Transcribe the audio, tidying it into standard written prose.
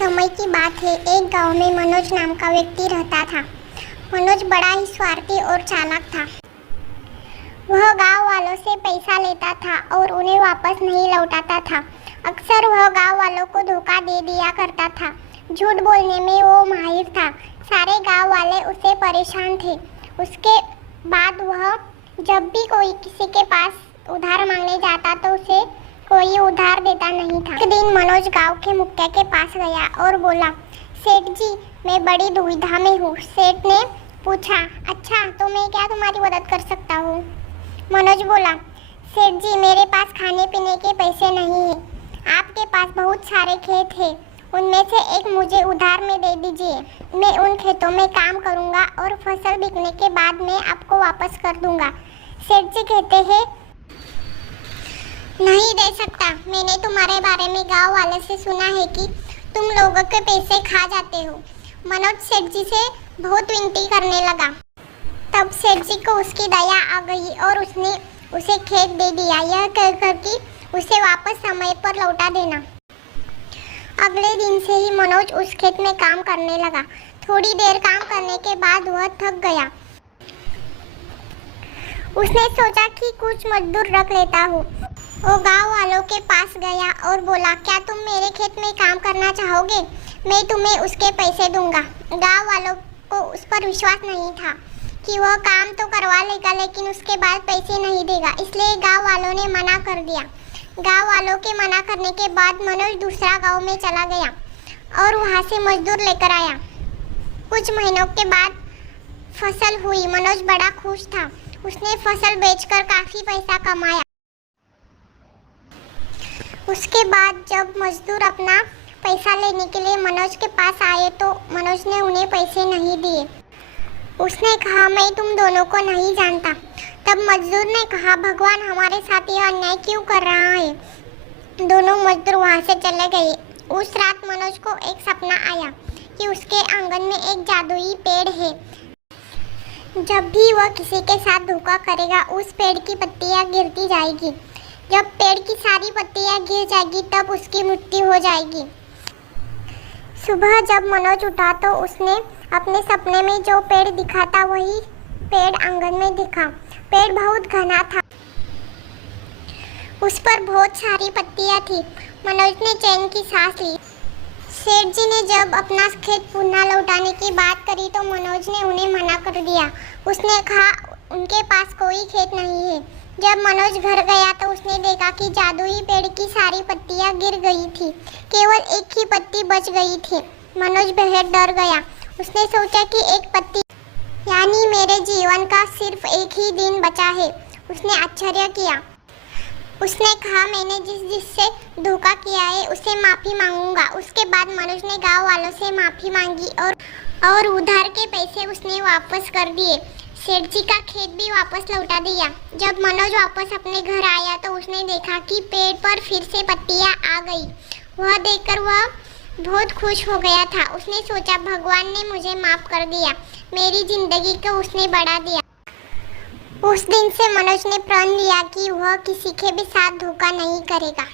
समय की बात है। एक गांव में मनोज नाम का व्यक्ति रहता था। मनोज बड़ा ही स्वार्थी और चालाक था। वह गांव वालों से पैसा लेता था और उन्हें वापस नहीं लौटाता था। अक्सर वह गांव वालों को धोखा दे दिया करता था। झूठ बोलने में वो माहिर था। सारे गांव वाले उससे परेशान थे। उसके बाद वह जब भी कोई किसी के पास उधार मांगने जाता तो उसे कोई उधार देता नहीं था। एक दिन मनोज गांव के मुखिया के पास गया और बोला, सेठ जी, मैं बड़ी दुविधा में हूँ। सेठ ने पूछा, अच्छा तो मैं क्या तुम्हारी मदद कर सकता हूँ? मनोज बोला, सेठ जी, मेरे पास खाने पीने के पैसे नहीं है। आपके पास बहुत सारे खेत हैं, उनमें से एक मुझे उधार में दे दीजिए। मैं उन खेतों में काम करूँगा और फसल बिकने के बाद मैं आपको वापस कर दूँगा। सेठ जी कहते हैं, नहीं दे सकता। मैंने तुम्हारे बारे में गांव वाले से सुना है कि तुम लोगों के पैसे खा जाते हो। मनोज सेठ जी से बहुत विनती करने लगा। तब सेठ जी को उसकी दया आ गई और उसने उसे खेत दे दिया, यह कहकर कि उसे वापस समय पर लौटा देना। अगले दिन से ही मनोज उस खेत में काम करने लगा। थोड़ी देर काम करने के बाद वह थक गया। उसने सोचा कि कुछ मजदूर रख लेता हूँ। वो गांव वालों के पास गया और बोला, क्या तुम मेरे खेत में काम करना चाहोगे? मैं तुम्हें उसके पैसे दूंगा। गांव वालों को उस पर विश्वास नहीं था कि वह काम तो करवा लेगा लेकिन उसके बाद पैसे नहीं देगा, इसलिए गांव वालों ने मना कर दिया। गांव वालों के मना करने के बाद मनोज दूसरा गांव में चला गया और वहां से मजदूर लेकर आया। कुछ महीनों के बाद फसल हुई। मनोज बड़ा खुश था। उसने फसल बेचकर काफी पैसा कमाया। उसके बाद जब मजदूर अपना पैसा लेने के लिए मनोज के पास आए तो मनोज ने उन्हें पैसे नहीं दिए। उसने कहा, मैं तुम दोनों को नहीं जानता। तब मजदूर ने कहा, भगवान हमारे साथ यह अन्याय क्यों कर रहा है? दोनों मजदूर वहां से चले गए। उस रात मनोज को एक सपना आया कि उसके आंगन में एक जादुई पेड़ है। जब भी वह किसी के साथ धोखा करेगा उस पेड़ की पत्तियां गिरती जाएगी। जब पेड़ की सारी पत्तियां गिर जाएगी तब उसकी मृत्यु हो जाएगी। सुबह जब मनोज उठा तो उसने अपने सपने में जो पेड़ दिखा था वही पेड़ आंगन में दिखा। पेड़ बहुत घना था। उस पर बहुत सारी पत्तियां थी। मनोज ने चैन की सांस ली। सेठ जी ने जब अपना खेत पुनः लौटाने की बात करी तो मनोज ने उन्हें मना कर दिया। उसने कहा उनके पास कोई खेत नहीं है। जब मनोज घर गया तो उसने देखा कि जादुई पेड़ की सारी पत्तियां गिर गई थी, केवल एक ही पत्ती बच गई थी। मनोज बेहद डर गया। उसने सोचा कि एक पत्ती यानी मेरे जीवन का सिर्फ एक ही दिन बचा है। उसने आश्चर्य किया। उसने कहा, मैंने जिससे धोखा किया है उसे माफ़ी मांगूंगा। उसके बाद मनोज ने गांव वालों से माफ़ी मांगी और उधार के पैसे उसने वापस कर दिए। सेठ जी का खेत भी वापस लौटा दिया। जब मनोज वापस अपने घर आया तो उसने देखा कि पेड़ पर फिर से पत्तियां आ गई। वह देखकर वह बहुत खुश हो गया था। उसने सोचा, भगवान ने मुझे माफ़ कर दिया। मेरी जिंदगी को उसने बढ़ा दिया। उस दिन से मनोज ने प्रण लिया कि वह किसी के भी साथ धोखा नहीं करेगा।